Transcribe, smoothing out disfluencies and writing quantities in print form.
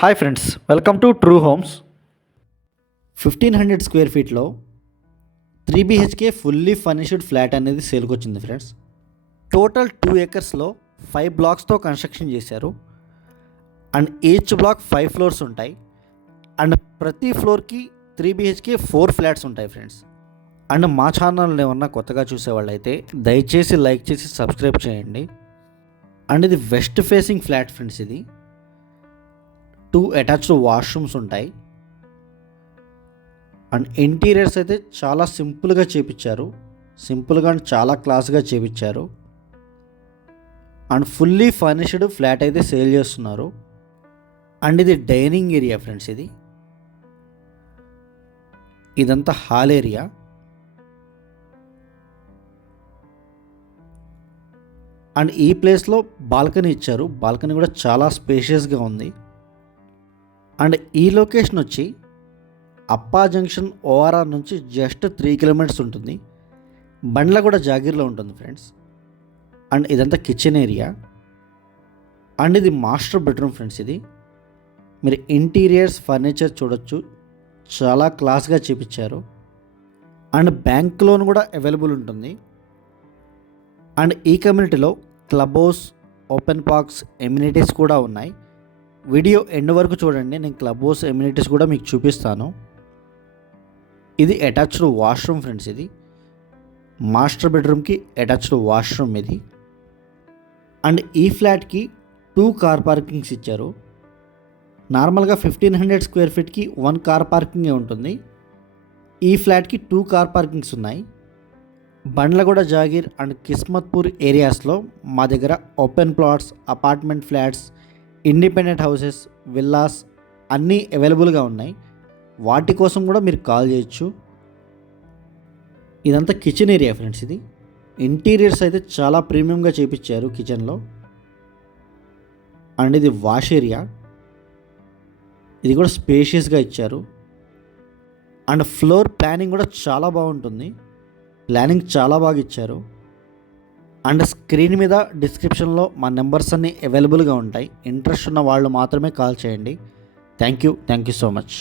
Hi friends, welcome to true homes. 1500 square ఫీట్లో 3 BHK fully furnished flat అనేది సేల్కి వచ్చింది ఫ్రెండ్స్. టోటల్ 2 ఏకర్స్లో 5 బ్లాక్స్తో కన్స్ట్రక్షన్ చేశారు. అండ్ ఈచ్ బ్లాక్ 5 ఫ్లోర్స్ ఉంటాయి. అండ్ ప్రతి ఫ్లోర్కి 3 BHK 4 ఫ్లాట్స్ ఉంటాయి ఫ్రెండ్స్. అండ్ మా ఛానల్ని ఏమన్నా కొత్తగా చూసేవాళ్ళైతే దయచేసి లైక్ చేసి సబ్స్క్రైబ్ చేయండి. అండ్ ఇది వెస్ట్ ఫేసింగ్ ఫ్లాట్ ఫ్రెండ్స్. ఇది 2 అటాచ్డ్ వాష్రూమ్స్ ఉంటాయి. అండ్ ఇంటీరియర్స్ అయితే చాలా సింపుల్గా చేపించారు. సింపుల్గా అండ్ చాలా క్లాస్గా చేపించారు. అండ్ ఫుల్లీ ఫర్నిష్డ్ ఫ్లాట్ అయితే సేల్ చేస్తున్నారు. అండ్ ఇది డైనింగ్ ఏరియా ఫ్రెండ్స్. ఇదంతా హాల్ ఏరియా. అండ్ ఈ ప్లేస్లో బాల్కనీ ఇచ్చారు. బాల్కనీ కూడా చాలా స్పేషియస్గా ఉంది. అండ్ ఈ లొకేషన్ వచ్చి అప్పా జంక్షన్ ఓఆర్ఆర్ నుంచి జస్ట్ 3 కిలోమీటర్స్ ఉంటుంది. బండ్ల కూడా జాగీర్లో ఉంటుంది ఫ్రెండ్స్. అండ్ ఇదంతా కిచెన్ ఏరియా. అండ్ ఇది మాస్టర్ బెడ్రూమ్ ఫ్రెండ్స్. ఇది మీరు ఇంటీరియర్స్ ఫర్నిచర్ చూడొచ్చు, చాలా క్లాస్గా చేపించారు. అండ్ బ్యాంక్ లోన్ కూడా అవైలబుల్ ఉంటుంది. అండ్ ఈ కమ్యూనిటీలో club house, open parks, amenities కూడా ఉన్నాయి. వీడియో ఎండ్ వరకు చూడండి, నేను క్లబ్ హౌస్ ఎమ్యూనిటీస్ కూడా మీకు చూపిస్తాను. ఇది అటాచ్డ్ వాష్రూమ్ ఫ్రెండ్స్. ఇది మాస్టర్ బెడ్రూమ్కి అటాచ్డ్ వాష్రూమ్ ఇది. అండ్ ఈ ఫ్లాట్కి 2 కార్ పార్కింగ్స్ ఇచ్చారు. నార్మల్గా 1500 స్క్వేర్ ఫీట్కి 1 కార్ పార్కింగే ఉంటుంది. ఈ ఫ్లాట్కి 2 కార్ పార్కింగ్స్ ఉన్నాయి. బండ్లగూడ జాగీర్ అండ్ కిస్మత్పూర్ ఏరియాస్లో మా దగ్గర open plots, apartment flats, independent houses, villas అన్నీ అవైలబుల్గా ఉన్నాయి. వాటి కోసం కూడా మీరు కాల్ చేయొచ్చు. ఇదంతా కిచెన్ ఏరియా ఫ్రెండ్స్. ఇది ఇంటీరియర్స్ అయితే చాలా ప్రీమియంగా చేపించారు కిచెన్లో. అండ్ ఇది వాష్ ఏరియా. ఇది కూడా స్పేషియస్గా ఇచ్చారు. అండ్ ఫ్లోర్ ప్లానింగ్ కూడా చాలా బాగుంటుంది. ప్లానింగ్ చాలా బాగా ఇచ్చారు. అండ్ స్క్రీన్ మీద డిస్క్రిప్షన్లో మా నెంబర్స్ అన్నీ అవైలబుల్గా ఉంటాయి. ఇంట్రెస్ట్ ఉన్న వాళ్ళు మాత్రమే కాల్ చేయండి. Thank you so much.